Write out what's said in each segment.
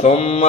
ثم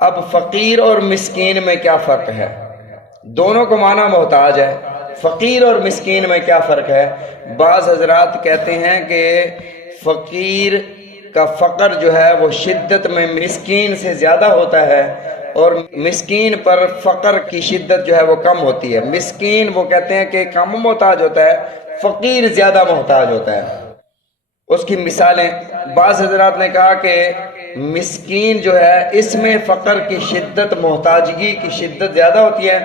اب فقیر اور مسکین میں کیا فرق ہے؟ دونوں کو معنی محتاج ہے، فقیر اور مسکین میں کیا فرق ہے؟ بعض حضرات کہتے ہیں کہ فقیر کا فقر جو ہے وہ شدت میں مسکین سے زیادہ ہوتا ہے، اور مسکین پر فقر کی شدت جو ہے وہ کم ہوتی ہے۔ مسکین وہ کہتے ہیں کہ کم محتاج ہوتا ہے، فقیر زیادہ محتاج ہوتا ہے۔ اس کی مثالیں بعض حضرات نے کہا کہ مسکین جو ہے اس میں فقر کی شدت، محتاجگی کی شدت زیادہ ہوتی ہے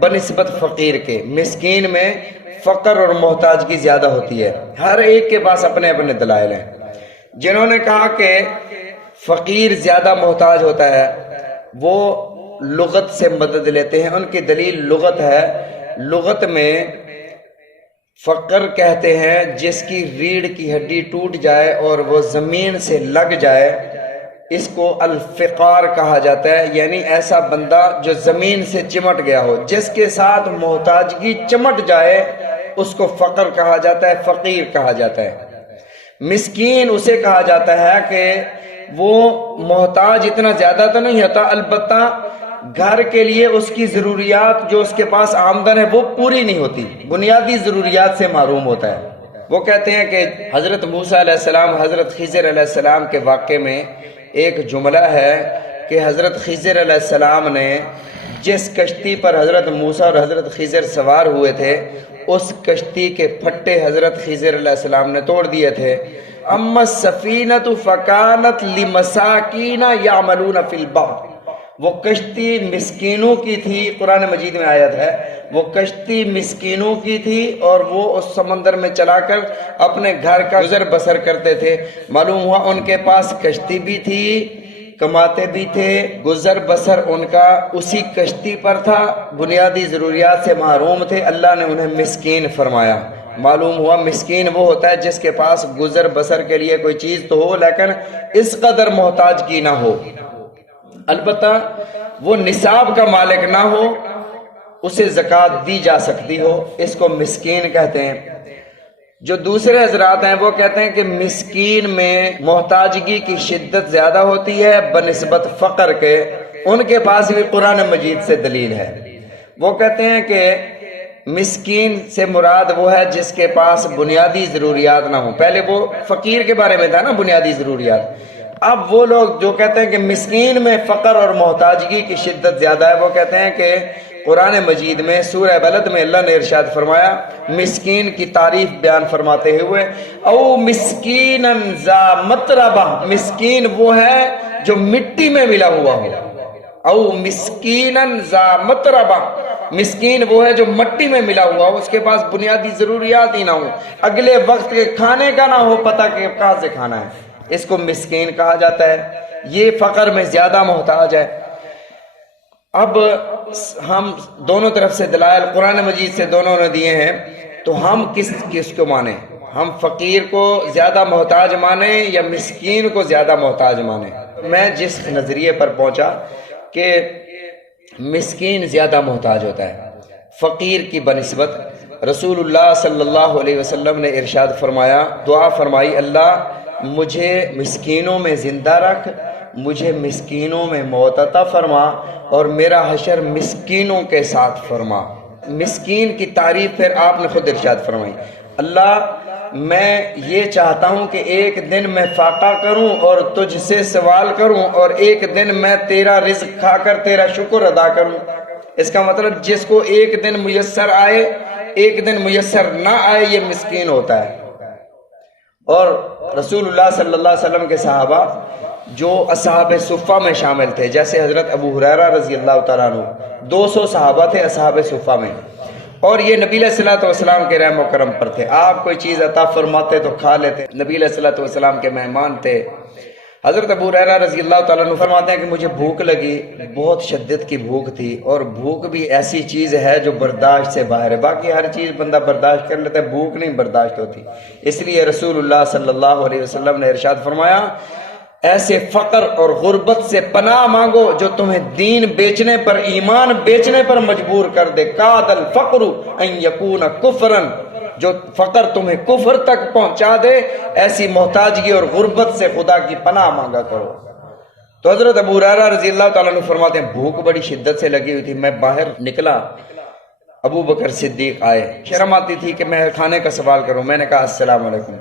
بنسبت فقیر کے، مسکین میں فقر اور محتاجگی زیادہ ہوتی ہے۔ ہر ایک کے پاس اپنے اپنے دلائل ہیں۔ جنہوں نے کہا کہ فقیر زیادہ محتاج ہوتا ہے وہ لغت سے مدد لیتے ہیں، ان کی دلیل لغت ہے۔ لغت میں فقر کہتے ہیں جس کی ریڑھ کی ہڈی ٹوٹ جائے اور وہ زمین سے لگ جائے، اس کو الفقار کہا جاتا ہے، یعنی ایسا بندہ جو زمین سے چمٹ گیا ہو، جس کے ساتھ محتاجگی چمٹ جائے اس کو فقر کہا جاتا ہے، فقیر کہا جاتا ہے۔ مسکین اسے کہا جاتا ہے کہ وہ محتاج اتنا زیادہ تو نہیں ہوتا، البتہ گھر کے لیے اس کی ضروریات جو اس کے پاس آمدن ہے وہ پوری نہیں ہوتی، بنیادی ضروریات سے محروم ہوتا ہے۔ وہ کہتے ہیں کہ حضرت موسیٰ علیہ السلام حضرت خضر علیہ السلام کے واقعے میں ایک جملہ ہے کہ حضرت خضر علیہ السلام نے جس کشتی پر حضرت موسیٰ اور حضرت خضر سوار ہوئے تھے اس کشتی کے پھٹے حضرت خضر علیہ السلام نے توڑ دیے تھے۔ اما السفینۃ فکانت لمساکین یعملون فی البحر، وہ کشتی مسکینوں کی تھی، قرآن مجید میں آیت ہے، وہ کشتی مسکینوں کی تھی اور وہ اس سمندر میں چلا کر اپنے گھر کا گزر بسر کرتے تھے۔ معلوم ہوا ان کے پاس کشتی بھی تھی، کماتے بھی تھے، گزر بسر ان کا اسی کشتی پر تھا، بنیادی ضروریات سے محروم تھے، اللہ نے انہیں مسکین فرمایا۔ معلوم ہوا مسکین وہ ہوتا ہے جس کے پاس گزر بسر کے لیے کوئی چیز تو ہو لیکن اس قدر محتاج کی نہ ہو، البتہ وہ نصاب کا مالک نہ ہو، اسے زکوٰۃ دی جا سکتی ہو، اس کو مسکین کہتے ہیں۔ جو دوسرے حضرات ہیں وہ کہتے ہیں کہ مسکین میں محتاجگی کی شدت زیادہ ہوتی ہے بنسبت فقر کے، ان کے پاس بھی قرآن مجید سے دلیل ہے۔ وہ کہتے ہیں کہ مسکین سے مراد وہ ہے جس کے پاس بنیادی ضروریات نہ ہوں۔ پہلے وہ فقیر کے بارے میں تھا نا بنیادی ضروریات، اب وہ لوگ جو کہتے ہیں کہ مسکین میں فقر اور محتاجگی کی شدت زیادہ ہے، وہ کہتے ہیں کہ قرآن مجید میں سورہ بلد میں اللہ نے ارشاد فرمایا مسکین کی تعریف بیان فرماتے ہوئے، او مسکینا ذا متربہ، مسکین وہ ہے جو مٹی میں ملا ہوا ہو، او مسکینا ذا متربہ، مسکین وہ ہے جو مٹی میں ملا ہوا ہو، اس کے پاس بنیادی ضروریات ہی نہ ہو، اگلے وقت کے کھانے کا نہ ہو پتہ کہ کہاں سے کھانا ہے، اس کو مسکین کہا جاتا ہے، یہ فقر میں زیادہ محتاج ہے۔ اب ہم دونوں طرف سے دلائل قرآن مجید سے دونوں نے دیے ہیں، تو ہم کس کو مانیں؟ ہم فقیر کو زیادہ محتاج مانیں یا مسکین کو زیادہ محتاج مانیں؟ میں جس نظریے پر پہنچا کہ مسکین زیادہ محتاج ہوتا ہے فقیر کی بنسبت، رسول اللہ صلی اللہ علیہ وسلم نے ارشاد فرمایا، دعا فرمائی، اللہ مجھے مسکینوں میں زندہ رکھ، مجھے مسکینوں میں موت عطا فرما اور میرا حشر مسکینوں کے ساتھ فرما۔ مسکین کی تعریف پھر آپ نے خود ارشاد فرمائی، اللہ میں یہ چاہتا ہوں کہ ایک دن میں فاقہ کروں اور تجھ سے سوال کروں اور ایک دن میں تیرا رزق کھا کر تیرا شکر ادا کروں۔ اس کا مطلب جس کو ایک دن میسر آئے ایک دن میسر نہ آئے یہ مسکین ہوتا ہے۔ اور رسول اللہ صلی اللہ علیہ وسلم کے صحابہ جو اصحاب صفہ میں شامل تھے، جیسے حضرت ابو ہریرہ رضی اللہ تعالیٰ عنہ، 200 صحابہ تھے اصحاب صفہ میں، اور یہ نبی علیہ الصلوۃ والسلام کے رحم و کرم پر تھے، آپ کوئی چیز عطا فرماتے تو کھا لیتے، نبی علیہ الصلوۃ والسلام کے مہمان تھے۔ حضرت ابو ہریرہ رضی اللہ تعالیٰ عنہ فرماتے ہیں کہ مجھے بھوک لگی، بہت شدت کی بھوک تھی، اور بھوک بھی ایسی چیز ہے جو برداشت سے باہر ہے، باقی ہر چیز بندہ برداشت کر لیتا ہے، بھوک نہیں برداشت ہوتی، اس لیے رسول اللہ صلی اللہ علیہ وسلم نے ارشاد فرمایا ایسے فقر اور غربت سے پناہ مانگو جو تمہیں دین بیچنے پر، ایمان بیچنے پر مجبور کر دے، کاد الفقر ان یکون کفرا، جو فقر تمہیں کفر تک پہنچا دے، ایسی محتاجگی اور غربت سے خدا کی پناہ مانگا کرو۔ تو حضرت ابو ہریرہ رضی اللہ تعالیٰ عنہ فرماتے ہیں بھوک بڑی شدت سے لگی ہوئی تھی، میں باہر نکلا، ابو بکر صدیق آئے، شرم آتی تھی کہ میں کھانے کا سوال کروں، میں نے کہا السلام علیکم۔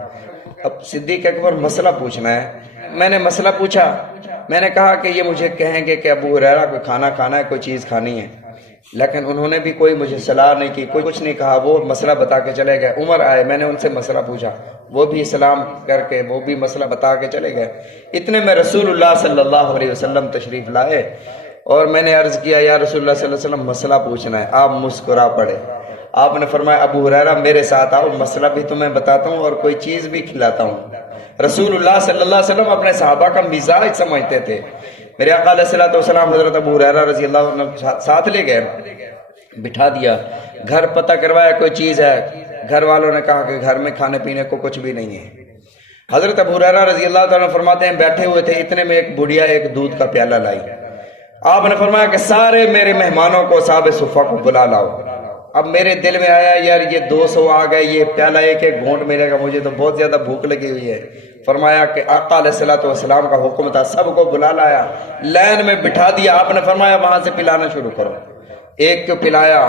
اب صدیق اکبر مسئلہ پوچھنا ہے، میں نے مسئلہ پوچھا، میں نے کہا کہ یہ مجھے کہیں گے کہ ابو ہریرہ کوئی کھانا کھانا ہے، کوئی چیز کھانی ہے، لیکن انہوں نے بھی کوئی مجھے صلاح نہیں کی، کوئی کچھ نہیں کہا، وہ مسئلہ بتا کے چلے گئے۔ عمر آئے، میں نے ان سے مسئلہ پوچھا، وہ بھی سلام کر کے وہ بھی مسئلہ بتا کے چلے گئے۔ اتنے میں رسول اللہ صلی اللہ علیہ وسلم تشریف لائے اور میں نے عرض کیا یا رسول اللہ صلی اللہ علیہ وسلم مسئلہ پوچھنا ہے۔ آپ مسکرا پڑے، آپ نے فرمایا ابو ہریرہ میرے ساتھ آؤ، مسئلہ بھی تمہیں بتاتا ہوں اور کوئی چیز بھی کھلاتا ہوں۔ رسول اللہ صلی اللہ علیہ وسلم اپنے صحابہ کا مزاج سمجھتے تھے۔ میرے آقا علیہ الصلوۃ والسلام حضرت ابو ہریرہ رضی اللہ عنہ ساتھ لے گئے، بٹھا دیا، گھر پتہ کروایا کوئی چیز ہے، گھر والوں نے کہا کہ گھر میں کھانے پینے کو کچھ بھی نہیں ہے۔ حضرت ابو ہریرہ رضی اللہ تعالیٰ عنہ فرماتے ہیں بیٹھے ہوئے تھے، اتنے میں ایک بڑھیا ایک دودھ کا پیالہ لائی، آپ نے فرمایا کہ سارے میرے مہمانوں کو اصحاب صفہ کو بلا لاؤ۔ اب میرے دل میں آیا یار یہ 200 آ گئے، یہ پیالہ ایک ایک گھونٹ ملے گا، مجھے تو بہت زیادہ بھوک لگی ہوئی ہے۔ فرمایا کہ آقا علیہ الصلوۃ والسلام کا حکم تھا، سب کو بلا لایا، لین میں بٹھا دیا، آپ نے فرمایا وہاں سے پلانا شروع کرو۔ ایک کو پلایا،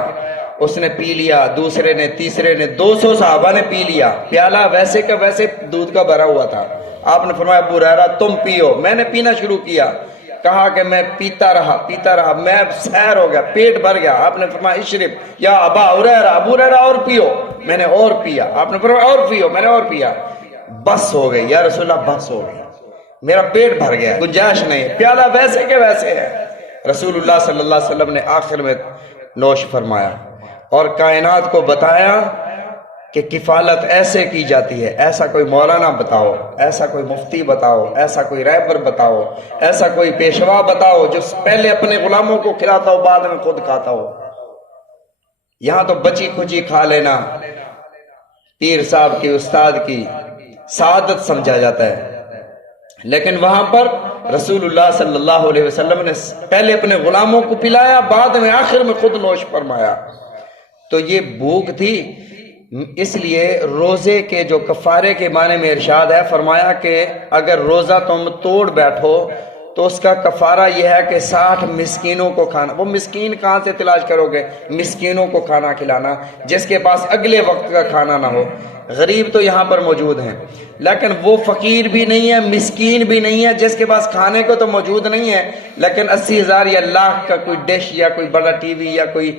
اس نے پی لیا، دوسرے نے، تیسرے نے، 200 صحابہ نے پی لیا، پیالہ ویسے کا ویسے دودھ کا بھرا ہوا تھا۔ آپ نے فرمایا ابو ہریرہ تم پیو، میں نے پینا شروع کیا، کہا کہ میں پیتا رہا، میں سیر ہو گیا، پیٹ بھر گیا۔ آپ نے فرمایا اشرب یا ابا ہریرہ، ابو ہریرہ اور پیو، میں نے اور پیا، آپ نے فرمایا اور پیو، میں نے اور پیا، بس ہو گئی یا رسول اللہ، بس ہو گئی، میرا پیٹ بھر گیا، گنجائش نہیں، پیالہ ویسے کے ویسے ہے۔ رسول اللہ صلی اللہ علیہ وسلم نے آخر میں نوش فرمایا اور کائنات کو بتایا کہ کفالت ایسے کی جاتی ہے، ایسا کوئی مولانا بتاؤ، ایسا کوئی مفتی بتاؤ، ایسا کوئی رہبر بتاؤ، ایسا کوئی پیشوا بتاؤ جو پہلے اپنے غلاموں کو کھلاتا ہو بعد میں خود کھاتا ہو۔ یہاں تو بچی کھچی کھا لینا پیر صاحب کی، استاد کی سعادت سمجھا جاتا ہے، لیکن وہاں پر رسول اللہ صلی اللہ علیہ وسلم نے پہلے اپنے غلاموں کو پلایا، بعد میں آخر میں خود نوش فرمایا۔ تو یہ بھوک تھی، اس لیے روزے کے جو کفارے کے معنی میں ارشاد ہے، فرمایا کہ اگر روزہ تم توڑ بیٹھو تو اس کا کفارہ یہ ہے کہ 60 مسکینوں کو کھانا۔ وہ مسکین کہاں سے تلاش کرو گے؟ مسکینوں کو کھانا کھلانا، جس کے پاس اگلے وقت کا کھانا نہ ہو۔ غریب تو یہاں پر موجود ہیں، لیکن وہ فقیر بھی نہیں ہے، مسکین بھی نہیں ہے، جس کے پاس کھانے کو تو موجود نہیں ہے، لیکن 80,000 یا لاکھ کا کوئی ڈش یا کوئی بڑا ٹی وی یا کوئی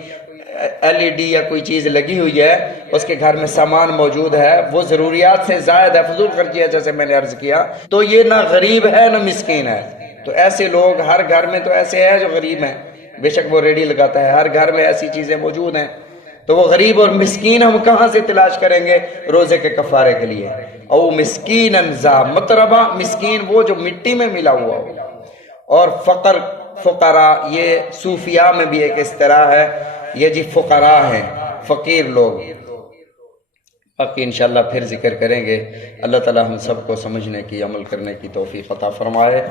LED یا کوئی چیز لگی ہوئی ہے، اس کے گھر میں سامان موجود ہے، وہ ضروریات سے زائد ہے، فضول خرچی ہے، جیسے میں نے عرض کیا، تو یہ نہ غریب ہے نہ مسکین ہے۔ تو ایسے لوگ ہر گھر میں تو ایسے ہیں جو غریب ہیں، بے شک وہ ریڈی لگاتا ہے، ہر گھر میں ایسی چیزیں موجود ہیں، تو وہ غریب اور مسکین ہم کہاں سے تلاش کریں گے روزے کے کفارے کے لیے؟ او مسکین ذا متربہ، مسکین وہ جو مٹی میں ملا ہوا ہو۔ اور فقراء، یہ صوفیاء میں بھی ایک اصطلاح ہے، یہ جی فقراء ہیں، فقیر لوگ، باقی انشاءاللہ پھر ذکر کریں گے۔ اللہ تعالی ہم سب کو سمجھنے کی، عمل کرنے کی توفیق عطا فرمائے۔